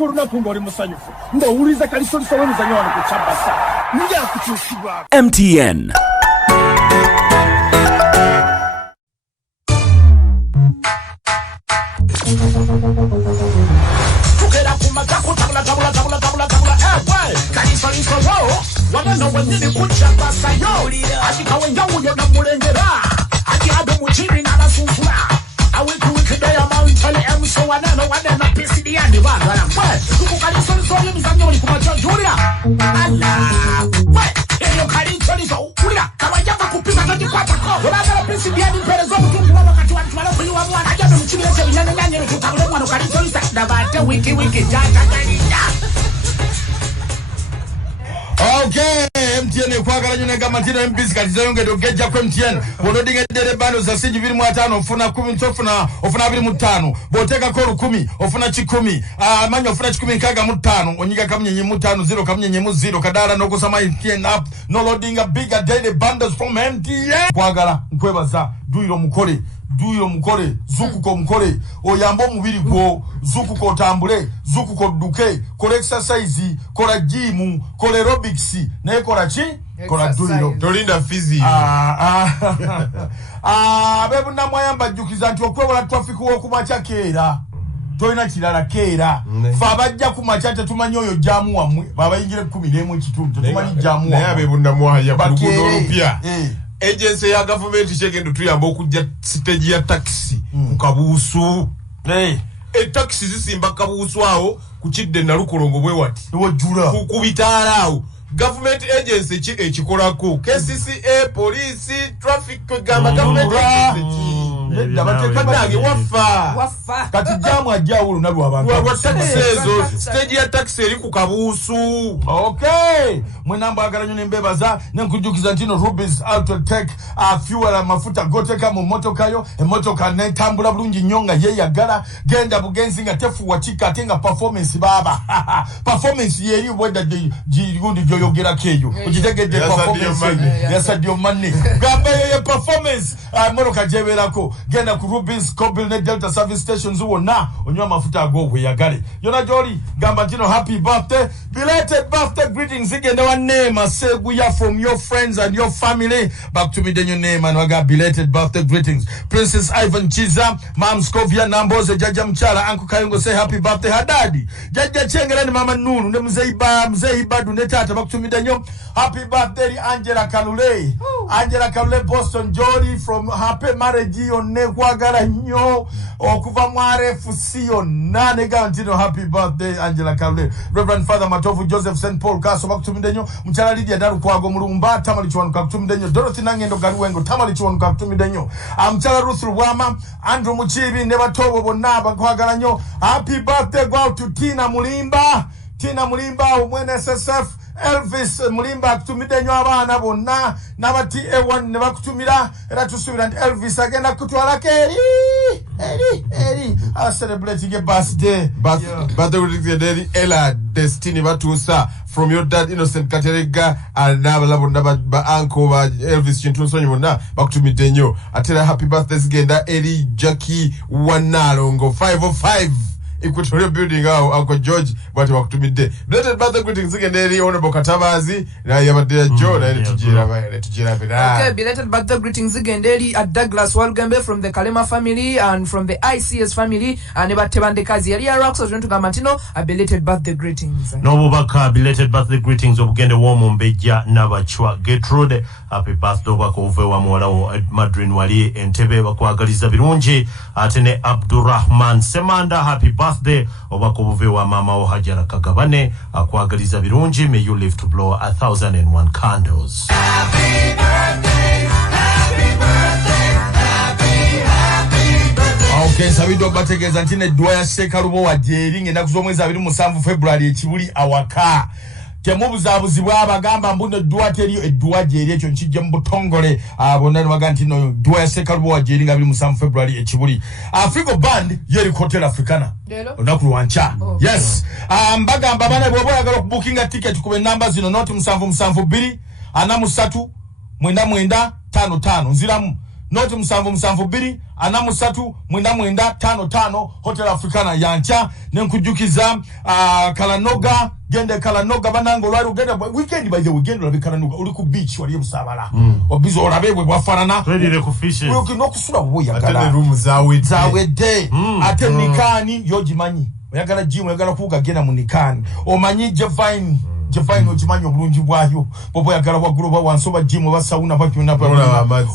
ku lunaku ng'oli musanyufu ng'owuliriza Kaliisoliiso w'emizannyo wano ku Kyabasa nja kukyusibwa. MTN. Okay, MTN kwagala nyo nega matino MPs katiza yongedo geja kwa MTN wono dingedere bando za sinji 25 ofuna 10 ofuna 25 boteka koru 10 ofuna 10 manyo ofuna 10 kaga mu 5 onyiga kamnyenye mu 5 0 kamnyenye mu 0 kadala no kusama MTN app no loading a bigger daily bundles from MTN kwagala nkwebaza duiro mukole zukuko mukole oyambo mubiri gwo zukuko otambule zukuko duke kola exercise kola gym kola aerobics naye kola ki kola duiro tolinda fizi bebu namwayamba jukiza nti okwewola traffic wo kumacha keera toina kirala keera fa bajja kumacha tetumanyi oyo jamu wamwe baba yingire 11 kitundu tetumanyi jamu naye bebu namwaya bulugudo olupya agency ya government chegendo tuyamba okujja stage ya taxi ku Kabuusu. Taxi zisimba Kabuusu awo kukidde Nalukolongo bwe wati wajula ku bitala awo government agency ki ekikolako KCCA police traffic gamba government agency ndabatekanage wafa kati jamu ajawulu nalwa abantu wa taxezo stage ya taxi eri ku Kabuusu. Okay mwe namba agaranyo nembebaza nenkujukiza ntino Rubis Autotech fuel amafuta goteka mu motoka emotoka netambula bulungi nyonga yeyagala genda bugenzi nga tefu wachika atenga performance baba performance yeri weda gundi joyogera keyo ujitegede performance ya Sadio Mane gamba ye performance motoka jeberako genda ku Rubis Kobil ne Delta service stations wona onywa mafuta agobwe yagale yona joli gamba ntino happy birthday belated birthday greetings igenda wa name Seguya from your friends and your family back to me then your name and waga belated birthday greetings Princess Ivan Chiza Mom Scovia Namboze Jaja Mchala Uncle Kayungo say happy birthday Hadadi Jaja Chengera ni Mama Nunu ne mzee Ibadu ne tata back to me then your happy birthday Angela Kalule Boston Jody from happy marriage on ne kwagala nyo okuva mware fusio nane gantino happy birthday Angela Kalule Reverend Father Matovu Joseph St Paul Kaso back to me then your mchala Lydia Daru kwago mulumba tamali chiwanuka kutumidenyo Dorothy Nangendo Garuwengo tamali chiwanuka kutumidenyo mchala Ruth Rwama Andrew Muchibi nebatobo bonnaba kwagala nyo happy birthday go out to Tina Mulimba umwene SSF Elvis Mulimba kutumidenyo abana bonna nabati A1 ne bakutumira era tusubira nti Elvis agenda kutwala keri celebrating a birthday birthday Ella Destiny batusa from your dad Innocent Katerega and nabalabo ba uncle ba Elvis Chintunsonyi bonna bakutumidenyo atera happy birthday zigenda eri Jackie Wanalongo 505 Equatorial Building Uncle George bati wakutumide belated birthday greetings again eri honorable Katabazi na yabadde Joe na tujira bira. Okay, belated birthday greetings again eri at Douglas Walgambe from the Kalema family and from the ICS family and Ebatebande Kazi eri Rocks to Gamantino a belated birthday greetings. No baka belated birthday greetings obugende womo mbeja nabachwa Gertrude happy birthday bakove wa mwalawo Madrid wali Entebbe bakwagaliza birungi atene Abdurrahman Semanda happy birthday obakobove wa mama o Hajara Kagabane akwagaliza birungi may you live to blow 1001 candles. Happy birthday, happy birthday, happy birthday. Okay, sabido bategeza ntine dua ya Sekalubo wa Jeri ngenda kuzomweza 27 February ekibuli awaka temubuzabuzi bwabagamba mbune dua teriyo edua Jeri ekyo nkijje mbutongole abonna baganti no dua ya Sekalubo wa Jeri nga 27 February ekibuli Africa band yeri Hotel Africana onakulu wancha yes mbagamba bana bwobo yagala kubookinga ticket kube number zino not 772 ana 3 mwenda 55 nziramu noti 772 43 9955 Hotel Africana yancha nenkujjukiza Kalanoga gende Kalanoga banango lwali gende weekend by the weekend labi Kalanoga uli ku beach wali musabala obizo olabebwe bwafanana twedire ku fishes uyo kinokusula buya ate kala ne room zawedde ate nikani yojimanyi oyagala gym oyagala kuuga genda mu nikani omanyi Jevine okimanyi obulungi bwayo popo yagala waggulu wansoba gym basauna bakyona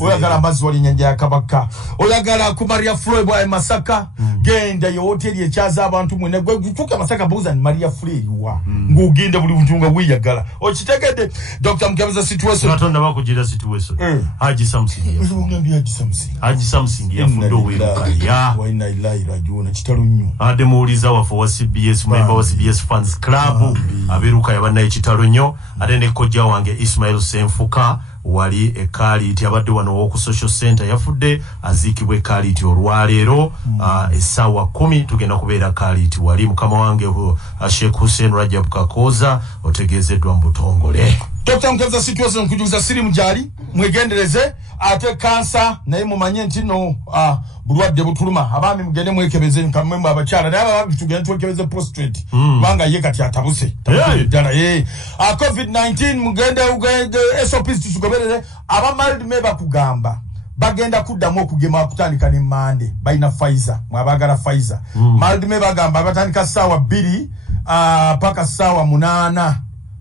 oyagala amazzi wali nyanja ya Kabaka oyagala ku Maria Floyd bwa Masaka genda yo hoteli ekyaza abantu mwene gwe tuka Masaka buza ni Maria Floyd wa ngugenda buli buntunga wiyagala okitegedde Dr. Mkabeza situation batonda bakugira situation Haji Samson yafundo weruka ya waina ilaira juna kitalo nnyo ade muuliza wafo wa CBS member wa CBS fans club aberuka yabana ekitalo nnyo ate ne kojja wange Ismail Senfuka wali ekaliti abadde wano ku social center yafudde azikibwe kaliti olwaleero essaawa 10 tugenda kubeera kaliti wali mukama wange Sheikh Hussein Rajab Kakoza otegezeddwa mbutongole Dr. Mkabeza situation kujuza siri mjali mwegendereze ate kansa naye mumanye ntino bulwadde butuluma abami mugende mwekebeze nkamwe abakyala naye abami tugende twekebeze prostate banga ye kati atabuse dala COVID-19 mugende SOPs tugoberere abamarried meba kugamba bagenda kuddamu okugema kutandika ne Mande baina Pfizer mwabagala Pfizer married meba gamba batandika sawa 2 paka sawa 8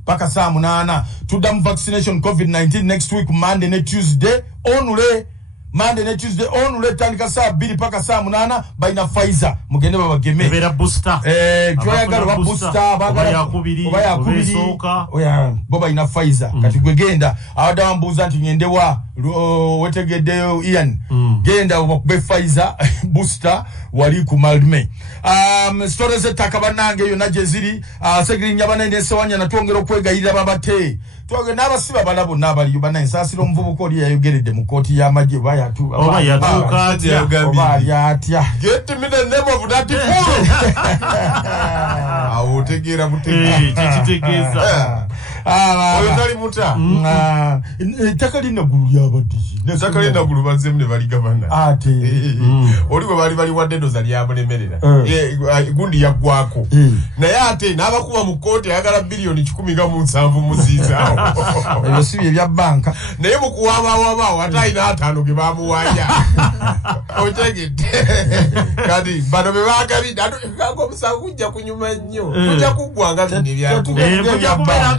paka saa 8 tudam vaccination COVID-19 next week Monday and Tuesday onule tandika saa 2 paka saa 8 baina Pfizer mugende babageme bera booster joyagala booster bagala oba yakubiri oya boba ina Pfizer kati gwegenda awada wambuza nti ngende wa wetegedde Ian genda okube Pfizer booster wali ku Maldme stories etakabanange yo najeziri segiri nyabana nesewanya natwongera okwegayirira babate twaga nabasiba balabo nabali yubana ensasiro mvubuko oli Eyayogeredde mu kkooti y'amagye bayatu atya get me the name of that fool awotegera mutegera kitegeza oyo tali muta takalina gulu yabadiji takalina gulu bazemu ne bali gavana ate oli bwe bali wadendo zali yamulemerera gundi yaggwako naye ate n'abakuba mu kkooti ayagala bilioni 17 muziza ebyo si bye bya banka naye mu kuwabawaba atayina 5 ge bamuwaya otegedde kati bano be bagabidde ako omusango kujja kunyuma nnyo kujja kuggwanga bino ebyakuba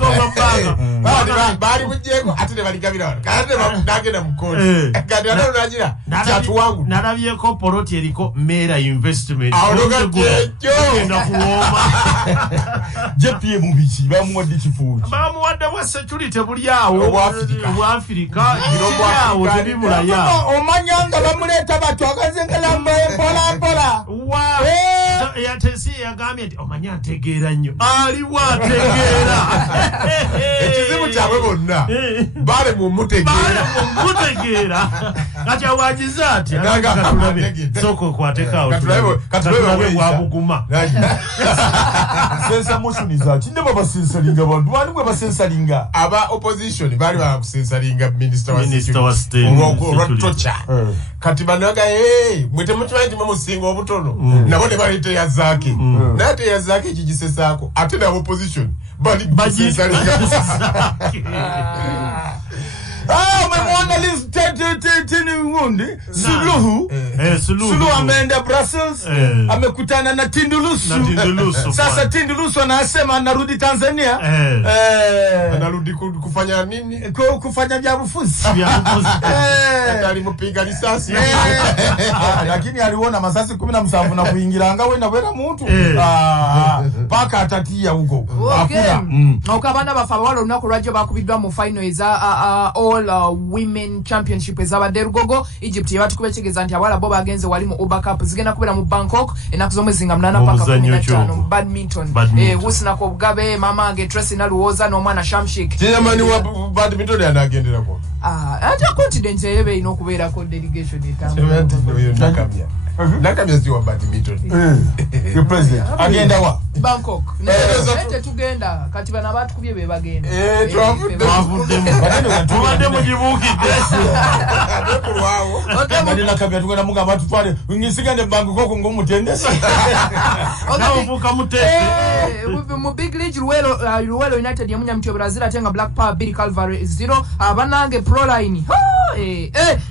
bali mujjeko ate ne baligabira wano kati nagenda mu kkooti kati ate onagira kyatuwangu nalabyeko poloti eriko Mera investment genda kuwoma jepye mu biki bamuwadde kifuuki bamuwadde bwa security buli awo Afirika awo tebimulaya omanyanga bamuleeta batwagazengala mpola yatesi yagambye nti omanya ategeera nnyo aliwo ategeera ekizibu kyabwe bonna bale mumutegeera kati awagiza ati katulabe soko kwatekawo katulabe bwabuguma sensa motion zati ne baba sensalinga bantu bani bwe basensalinga aba opposition bali basensalinga minister wa state rotocha kati banaga mwete mutumanti musingo obutono nabo ne balite yazake nate yazake kigisesako ate na opposition bali basensalinga umemwona Liz tini ngundi Suluhu ameenda Brussels amekutana na Tindulusu sasa Tindulusu anasema anarudi Tanzania anarudi kufanya nini kufanya vya bufuzi alimpiga risasi lakini aliona masasi 17 na kuingiranga wenda bwera muntu paka atatia huko hakuna okabana bafaba lunaku lwajo bakubidwa mu final eza all women championship ezabadde Rugogo Egypt yabatukubekegeza nti abala bo bagenze wali mu Uber Cup zigenda kubera mu Bangkok enaku z'omwezinga 8 paka 15 badminton Husna Kobugabe mama ange Tracy Naluwoza n'omwana Shamshik Tiamani wa badminton anagendera ko ata continent yebe inokubeera ko delegation etambo nakamya ziwa badminton the president agenda wa Bangkok nete tugenda kati bana batukubye be bagenda tubadde mugibuukidde Badina kabya tugenda mugamba tutwale ngisigende Bangkok ng'omutendesi nabufuuka mutende mu big league Luwelo United yamunya mtyo Brazil atenga Black Power Billy Calvary 0 abanange pro line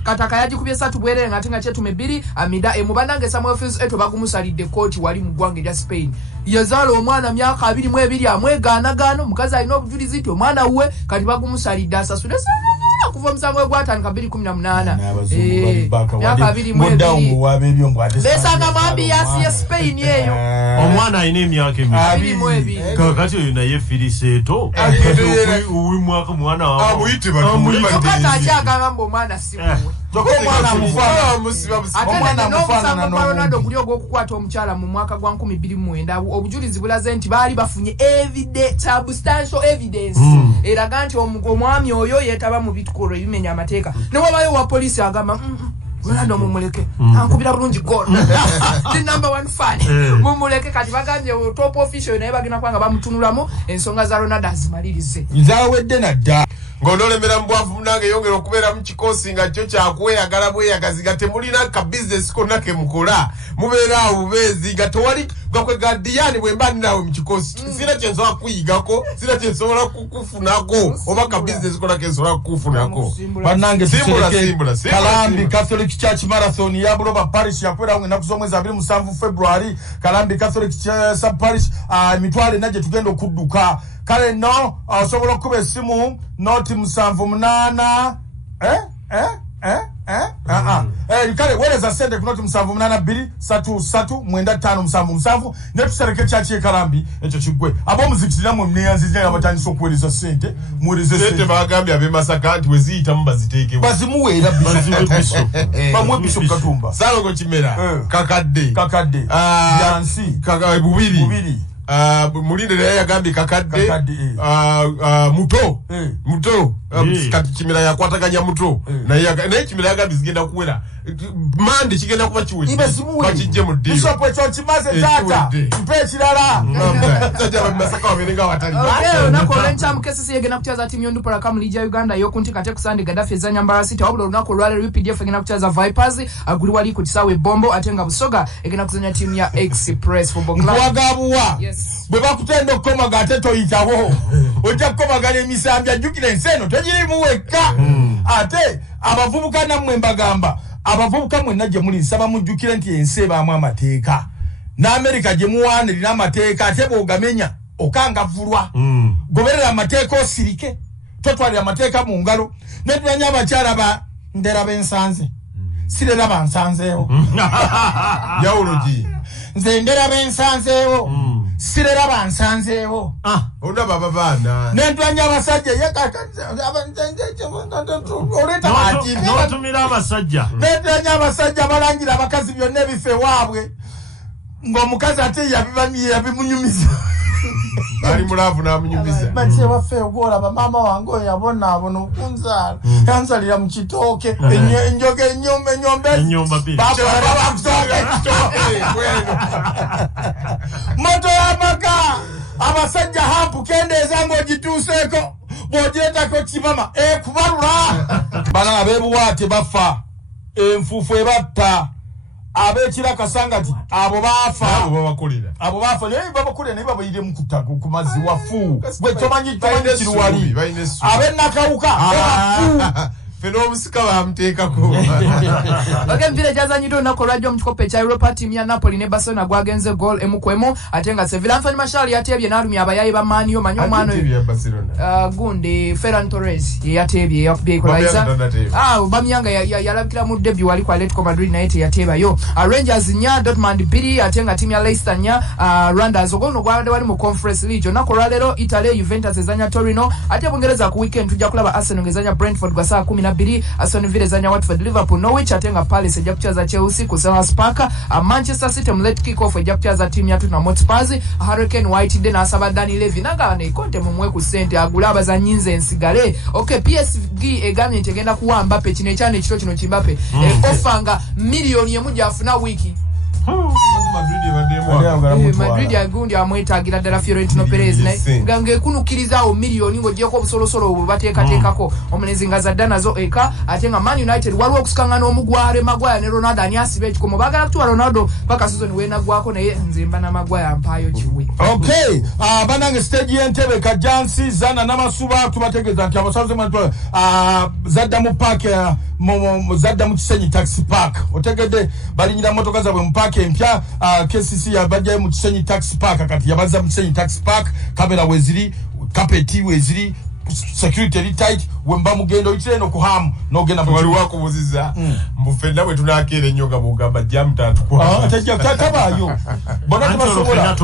kataka yagikubye satu bwerere ngatenga chetu mebiri amida mubanange Samuel Fields eto bagumusalidde kkooti wali mu ggwanga lya Spain yazalo omwana myaka 22 amwegaanagaano mukazi alina obujulizi ti omwana uwe kati bagumusalidde asasule kuva musango gwatandika 2018 besanga mambi yasi Spain yeyo omwana alina emyaka emibiri kakati oyo naye firiseeto uwimwaka mwana amuyite akyagamba omwana simuwe Ronaldo guli ogw'okukwata omukyala mu mwaka gwa 2009 obujulizi bulaze nti baali bafunye substantial evidence eraga nti omwami oyo yeetaba mu bitukolo ebimenya amateeka ne wabayo wa poliisi agamba Ronaldo mumuleke ankubira bulungi goal the number 1 fan mumuleke kati bagambye top official naye bagina kwanga bamutunulamu ensonga za Ronaldo azimalirize nzawedde nadda ng'onolemera mu bwavu munange yongera okubeera mu kikosi nga kyo kyakweyagala bweyagazi nga temulina ka bizinesi konna ke mukola mubeera awo bubeezi nga tewali gakwe gadiyani bwe mba ninawe mu kikosi sina kye nsobola kuyigako sina kye nsobola kukufunako oba ka bizinesi konna ke nsobola kukufunako bannange tutereke Kalambi Catholic Church Marathon ya Buloba Parish yakwera mu ennaku z'omwezi 27 February Kalambi Catholic Sub Parish emitwalo ena gye tugenda okudduka kale no osobola okuba essimu noti 78 kale wereza sente ku noti 782337 ne tusereke kyaki ekalambi ekyo kigwe ab'omuzikitira mu neyanzizira abatandisa okuwereza sente muwereze sente bagambye ab'e Masaka nti weziyitamu baziteekewo bazimuweera bamwe Bishop Katumba Salongo Kimera kakadde yansi bubiri mulinde naye yagambye kakadde muto kati Kimera yakwataganya muto naye Kimera yagambye zigenda kuwera mande kigenda kuba kiwedde bakijje mu ddiiro Bishop ekyo kimaze tata mpe ekirala sajja Masaka wabeerenga watali olunaku olw'enkyamu KCCA egenda kutyaza ttiimu y'Ondupalaka mu liigi ya Uganda y'okunti kate ku Sunday Gaddafi ezanya Mbarara City wabula olunaku olwaleero UPDF egenda kutyaza Vipers aguli wali ku kisaawe Bombo ate nga Busoga egenda kuzanya ttiimu ya Express Football Club wagabuwa bwe bakutenda okukomaga ate toyitawo ojja kukomagana emisambya jjukira ensi eno tegirimu wekka ate abavubuka nammwe mbagamba abavubuka mwenna gye muli nsaba mujjukire nti ensi ebaamu amateeka n'Amerika gye muwaanirira amateeka ate bw'ogamenya okangavulwa goberera amateeka osirike totwalira amateeka mu ngalo netulanya abakyala ba ndera b'ensanze sirera bansanzeewo yawulogi nze ndera b'ensanzeewo sirera bansanzeewo olaba ababaana netulanya abasajja notumira abasajja netulanya abasajja balangira abakazi byonna ebife waabwe ng'omukazi ate yabimunyumiza ali mulaavu n'amunyumiza bakye waffe ogwolaba maama wange oyo yabonaabona okunzaala yanzalira mu kitooke enjoga ennyumba bbiri moto y'amaka abasajja hampu kendeeza ng'ogituuseeko bw'ogyetako kimama kubalula bana ab'ebuwaate bafa enfuufu ebatta ab'ekirakasangati abo baafa naye babakolera naye babayire mu kutago ku mazzi wafu gwe tomanyi kiruwali ab'ennakawuka bafu fena omusika bamuteekako Mpira gyazanyiddwa olunaku olwajja mu kikopo ekya Europa ttiimu ya Napoli ne Barcelona gwagenze goal 1-1 ate nga Sevilla Anthony Martial yateebye n'alumya abayayi ba Man U manyi omwana gundi Ferran Torres ye yateebye yakubyekolaiza Bamyanga yalabikira mu debut wali ku Atletico Madrid naye teyateebayo Rangers 4 Dortmund 2 ate nga ttiimu ya Leicester 4 Randers ogwo gwabadde wali mu Conference League olunaku olwaleero Italy Juventus ezanya Torino ate Bungereza ku weekend tujja kulaba Arsenal ngezanya Brentford gwa saa 12 Aston Villa ezanya Watford Liverpool Norwich ate nga Palace ejja kucheza Chelsea ku Selhurst Park Manchester City mu late kick off ejja kucheza timu ya Tottenham Hotspur Hurricane White de n'asaba Dani Levy naga ne konte mumwe ku sente agula abazanyi nze ensigale PSG egamye ntegenda kuwa Mbappe kino ekyane kito kino Mbappe ofanga miliyoni emu gyafuna wiki Madrid agundi amwetagira ddala Fiorentino Perez nga ekunukirizawo miliyoni ng'ogyeko obusolosolo obwo bateekateekako omulenzi nga zadda nazo eka ate nga Man United waliwo okusikangana omugware Maguire ne Ronaldo ani asiba ekikomo baagala kutuwa Ronaldo paka season weenaggwako naye nze mba na Maguire mpaayo kiwe. Okay, banange stage y'entebe kajansi zana n'amasuba tubategeeza nti abasaze zadda mu park zadda mu Kisenyi taxi park otegedde balinyira motoka zaabwe mu park empya KCC yabajjayo mu Kisenyi taxi park kati yabaza mu Kisenyi taxi park kamera weziri kapeti weziri security tight wemba mugendo ichireno kuhamu nogenda wali wako buziza mbufenda bwe tunakere nyoga bugamba jam tatu kwa atajja tabayo bona tubasobola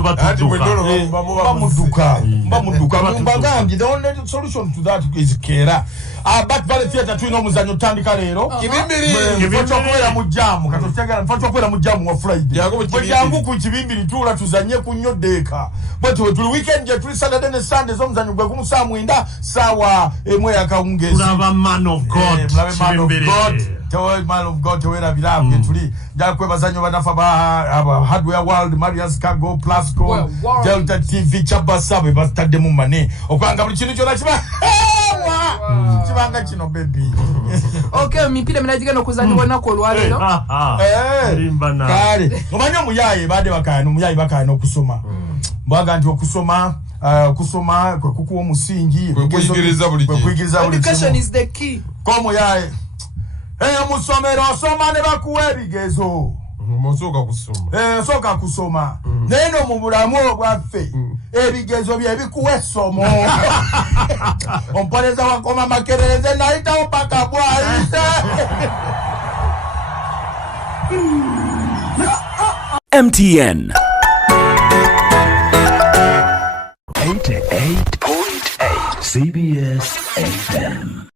bamuduka mbagandi the only solution to that is kera but vale theater tuino muzanyo tandika lero kibimbiri fotokwera mu jamu katotegera fotokwera mu jamu wa Friday yangu ku kibimbiri tula tuzanye kunyodeka but tuli weekend je tuli Saturday and Sunday zo muzanyo gwe kumusa mwinda sawa emwe yakaungezi Brava man of God man of God tewera bilabu tuli jakwe bazanyo banafa ba hardware world Marius Cargo Plasco Delta TV chabasabe batadde mu mane okwanga buli kintu kyona kiba kibanga kino baby. Okay, mipira minajigano kuzanyiwa nako olwalero limbana kale omanyo muyaye bade bakano muyaye bakano okusoma mbaga nti okusoma kusoma kwe kukuwa musingi kuyigiriza buli education is the key komo yaye musomero osoma ne bakuwa ebigezo musoka kusoma soka kusoma neno mu bulamu obwaffe ebigezo bye bikuwa essomo ompoleza wakoma makereze naitawo paka bwayise MTN 88.8 CBS FM.